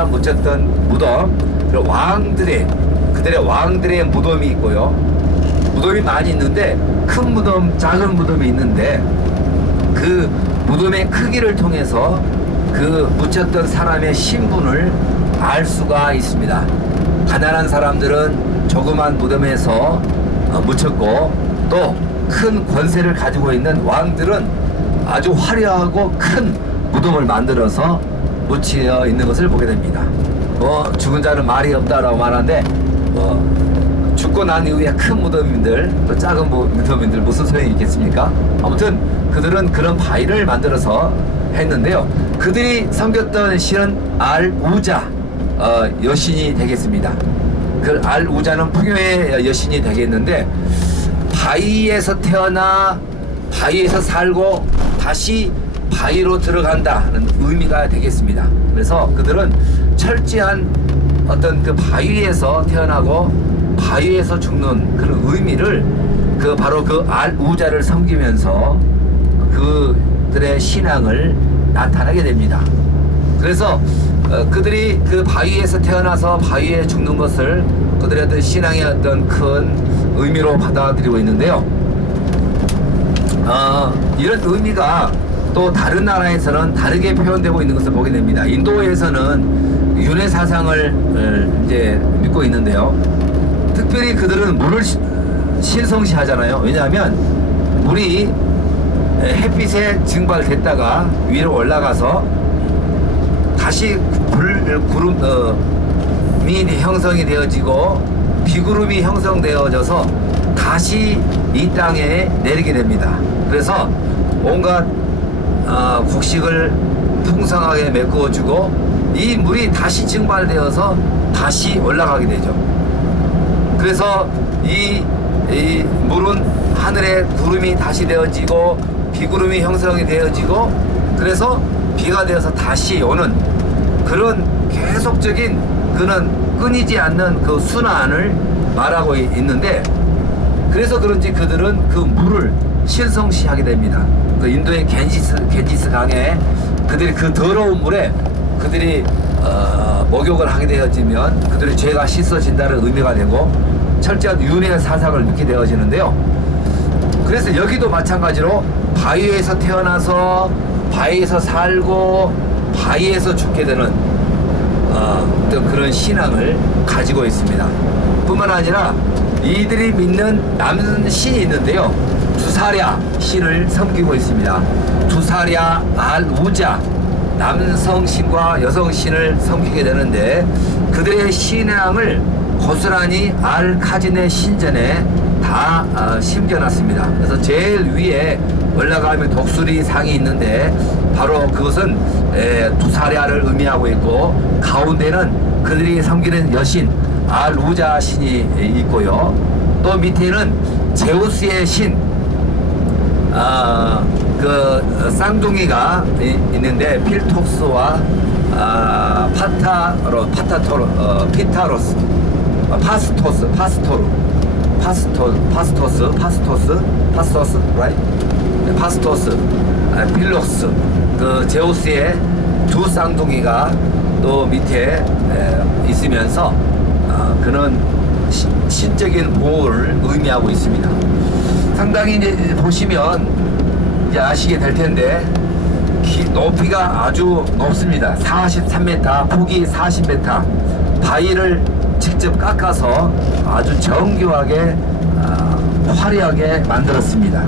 묻혔던 무덤, 그리고 그들의 왕들의 무덤이 있고요. 무덤이 많이 있는데 큰 무덤, 작은 무덤이 있는데 그 무덤의 크기를 통해서 그 묻혔던 사람의 신분을 알 수가 있습니다. 가난한 사람들은 조그만 무덤에서 묻혔고, 또 큰 권세를 가지고 있는 왕들은 아주 화려하고 큰 무덤을 만들어서 묻혀 있는 것을 보게 됩니다. 죽은 자는 말이 없다라고 말하는데, 죽고 난 이후에 큰 무덤인들, 또 작은 무덤인들 무슨 소용이 있겠습니까? 아무튼 그들은 그런 바위를 만들어서 했는데요. 그들이 섬겼던 신은 알우자 여신이 되겠습니다. 그 알우자는 풍요의 여신이 되겠는데, 바위에서 태어나 바위에서 살고 다시 바위로 들어간다는 의미가 되겠습니다. 그래서 그들은 철저한 어떤 그 바위에서 태어나고 바위에서 죽는 그런 의미를 바로 그 알우자를 섬기면서 그들의 신앙을 나타나게 됩니다. 그래서 그들이 그 바위에서 태어나서 바위에 죽는 것을 그들의 어떤 신앙의 어떤 큰 의미로 받아들이고 있는데요. 이런 의미가 또 다른 나라에서는 다르게 표현되고 있는 것을 보게 됩니다. 인도에서는 윤회 사상을 이제 믿고 있는데요. 특별히 그들은 물을 신성시하잖아요. 왜냐하면 물이 햇빛에 증발됐다가 위로 올라가서 다시 구름이 형성이 되어지고 비구름이 형성되어져서 다시 이 땅에 내리게 됩니다. 그래서 온갖 곡식을 풍성하게 메꾸어주고 이 물이 다시 증발되어서 다시 올라가게 되죠. 그래서 이 물은 하늘에 구름이 다시 되어지고 비구름이 형성이 되어지고, 그래서 비가 되어서 다시 오는 그런 계속적인 그런 끊이지 않는 그 순환을 말하고 있는데, 그래서 그런지 그들은 그 물을 신성시하게 됩니다. 그 인도의 겐지스 강에 그들이 그 더러운 물에 그들이 목욕을 하게 되어지면 그들의 죄가 씻어진다는 의미가 되고 철저한 윤회 사상을 믿게 되어지는데요. 그래서 여기도 마찬가지로 바위에서 태어나서 바위에서 살고 바위에서 죽게 되는 어떤 그런 신앙을 가지고 있습니다. 뿐만 아니라 이들이 믿는 남신이 있는데요. 두사랴 신을 섬기고 있습니다. 두사랴 알우자, 남성신과 여성신을 섬기게 되는데, 그들의 신앙을 고스란히 알카진의 신전에 다 심겨놨습니다. 그래서 제일 위에 올라가면 독수리 상이 있는데 바로 그것은 두사랴를 의미하고 있고, 가운데는 그들이 섬기는 여신 알우자 신이 있고요. 또 밑에는 제우스의 신, 그 쌍둥이가 있는데 필톡스와 피타로스, 파스토스, right? 파스토스, 필록스, 그 제우스의 두 쌍둥이가 또 밑에 있으면서 그는 신적인 보호를 의미하고 있습니다. 상당히 이제 보시면 이제 아시게 될 텐데, 높이가 아주 높습니다. 43m, 폭이 40m. 바위를 직접 깎아서 아주 정교하게 화려하게 만들었습니다.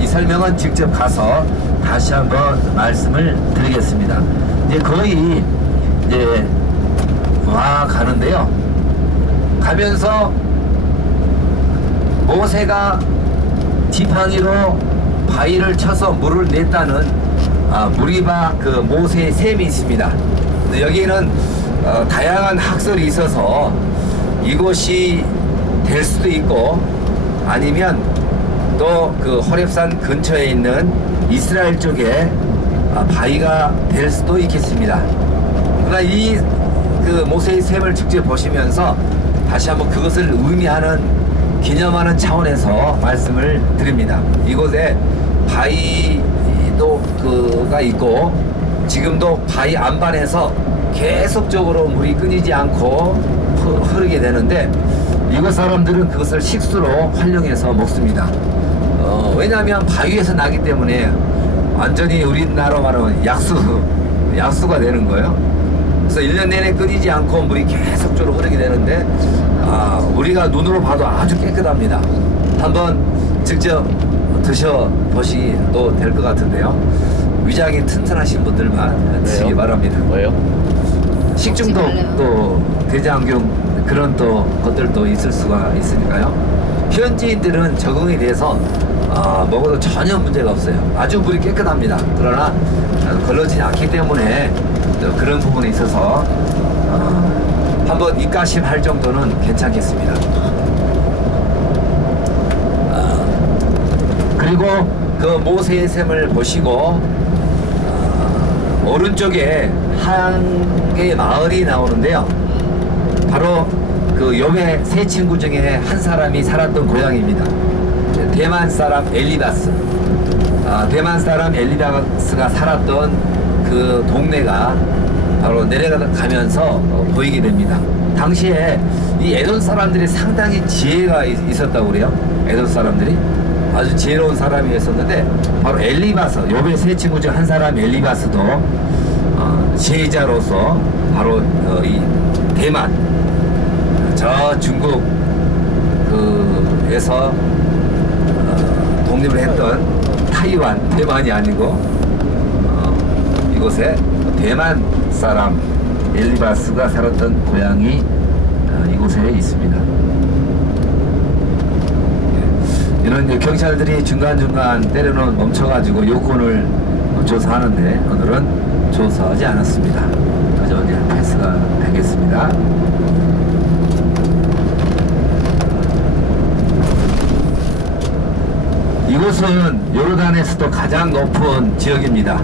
이 설명은 직접 가서 다시 한번 말씀을 드리겠습니다. 이제 거의 이제 와 가는데요. 가면서 모세가 지팡이로 바위를 쳐서 물을 냈다는 무리바 그 모세의 셈이 있습니다. 여기는 다양한 학설이 있어서 이곳이 될 수도 있고, 아니면 또 그 호렙산 근처에 있는 이스라엘 쪽에 바위가 될 수도 있겠습니다. 그러나 이 그 모세의 셈을 직접 보시면서 다시 한번 그것을 의미하는, 기념하는 차원에서 말씀을 드립니다. 이곳에 바위도 그가 있고, 지금도 바위 안반에서 계속적으로 물이 끊이지 않고 흐르게 되는데 이곳 사람들은 그것을 식수로 활용해서 먹습니다. 왜냐하면 바위에서 나기 때문에 완전히 우리나라로 말하면 약수가 되는 거예요. 그래서 1년 내내 끊이지 않고 물이 계속적으로 흐르게 되는데 우리가 눈으로 봐도 아주 깨끗합니다. 한번 직접 드셔보시도 될 것 같은데요. 위장이 튼튼하신 분들만 드시기 바랍니다. 뭐예요? 식중독 또 대장균 그런 또 것들도 있을 수가 있으니까요. 현지인들은 적응이 돼서 먹어도 전혀 문제가 없어요. 아주 물이 깨끗합니다. 그러나 걸러지지 않기 때문에 그런 부분에 있어서 한번 입가심 할 정도는 괜찮겠습니다. 그리고 그 모세의 샘을 보시고 오른쪽에 한 개의 마을이 나오는데요. 바로 그 욥의 세 친구 중에 한 사람이 살았던 고향입니다. 대만 사람 엘리바스. 대만 사람 엘리바스가 살았던 그 동네가 바로 내려가면서 보이게 됩니다. 당시에 이 에돔 사람들이 상당히 지혜가 있었다고 그래요. 에돔 사람들이 아주 지혜로운 사람이었었는데 바로 엘리바스, 욥의 세 친구 중 한 사람 엘리바스도 지혜자로서 바로 이 대만, 저 중국 그에서 독립을 했던 타이완, 대만이 아니고 이곳에 대만 사람 엘리바스가 살았던 고향이 이곳에 있습니다. 이런 이제 경찰들이 중간중간 때려놓은 멈춰가지고 요건을 조사하는데 오늘은 조사하지 않았습니다. 그저 이제 패스가 되겠습니다. 이곳은 요르단에서도 가장 높은 지역입니다.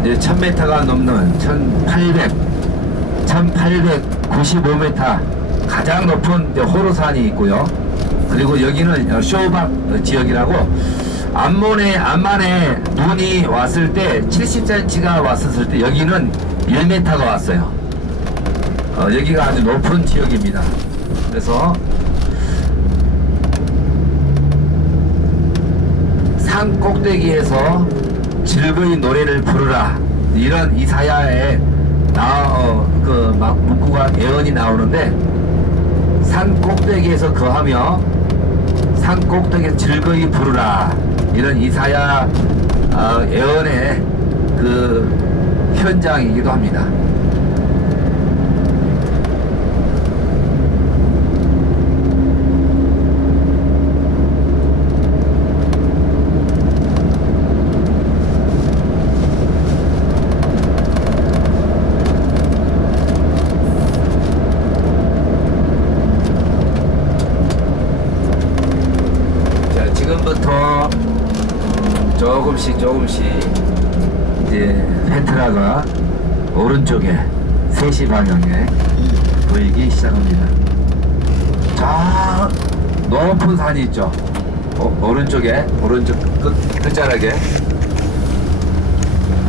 이제 1000m가 넘는 1895m 가장 높은 호르산이 있고요. 그리고 여기는 쇼박 지역이라고 암만에 눈이 왔을 때 70cm가 왔었을 때 여기는 1m가 왔어요. 여기가 아주 높은 지역입니다. 그래서 산 꼭대기에서 즐거이 노래를 부르라 이런 이사야의 막 문구가 예언이 나오는데 산 꼭대기에서 거하며 산 꼭대기에서 즐거이 부르라 이런 이사야 예언의 그 현장이기도 합니다. 지금부터 조금씩 이제 페트라가 오른쪽에 3시 방향에 보이기 시작합니다. 저 높은 산이 있죠. 오른쪽에 오른쪽 끝자락에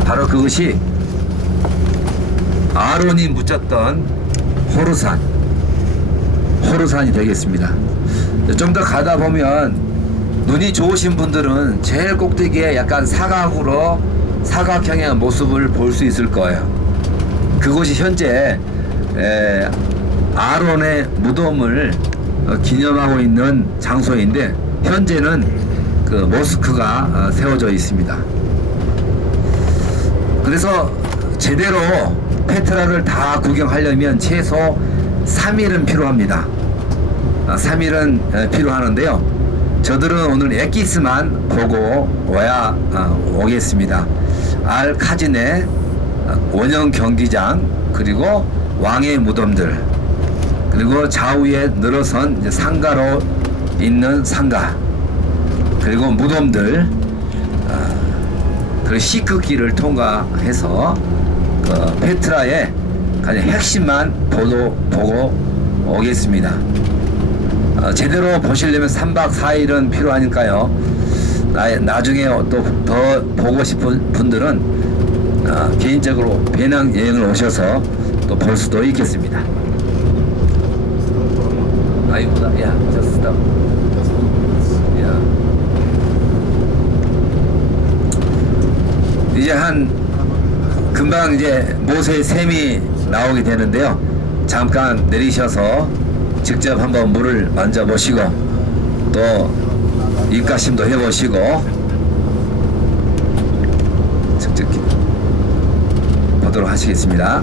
바로 그것이 아론이 묻혔던 호르산이 되겠습니다. 좀 더 가다 보면 눈이 좋으신 분들은 제일 꼭대기에 약간 사각형의 모습을 볼 수 있을 거예요. 그곳이 현재 아론의 무덤을 기념하고 있는 장소인데 현재는 그 모스크가 세워져 있습니다. 그래서 제대로 페트라를 다 구경하려면 최소 3일은 필요합니다. 3일은 필요하는데요. 저들은 오늘 엑기스만 보고 오겠습니다. 알카지네 원형 경기장 그리고 왕의 무덤들 그리고 좌우에 늘어선 이제 상가로 있는 상가 그리고 무덤들 그 시크길을 통과해서 페트라의 가장 핵심만 보고 오겠습니다. 제대로 보시려면 3박 4일은 필요하니까요. 나중에 또 더 보고 싶은 분들은 개인적으로 배낭여행을 오셔서 또 볼 수도 있겠습니다. 아이고다, 야, just stop. 야. 이제 금방 이제 모세 샘이 나오게 되는데요. 잠깐 내리셔서 직접 한번 물을 만져보시고 또 입가심도 해보시고 직접 보도록 하시겠습니다.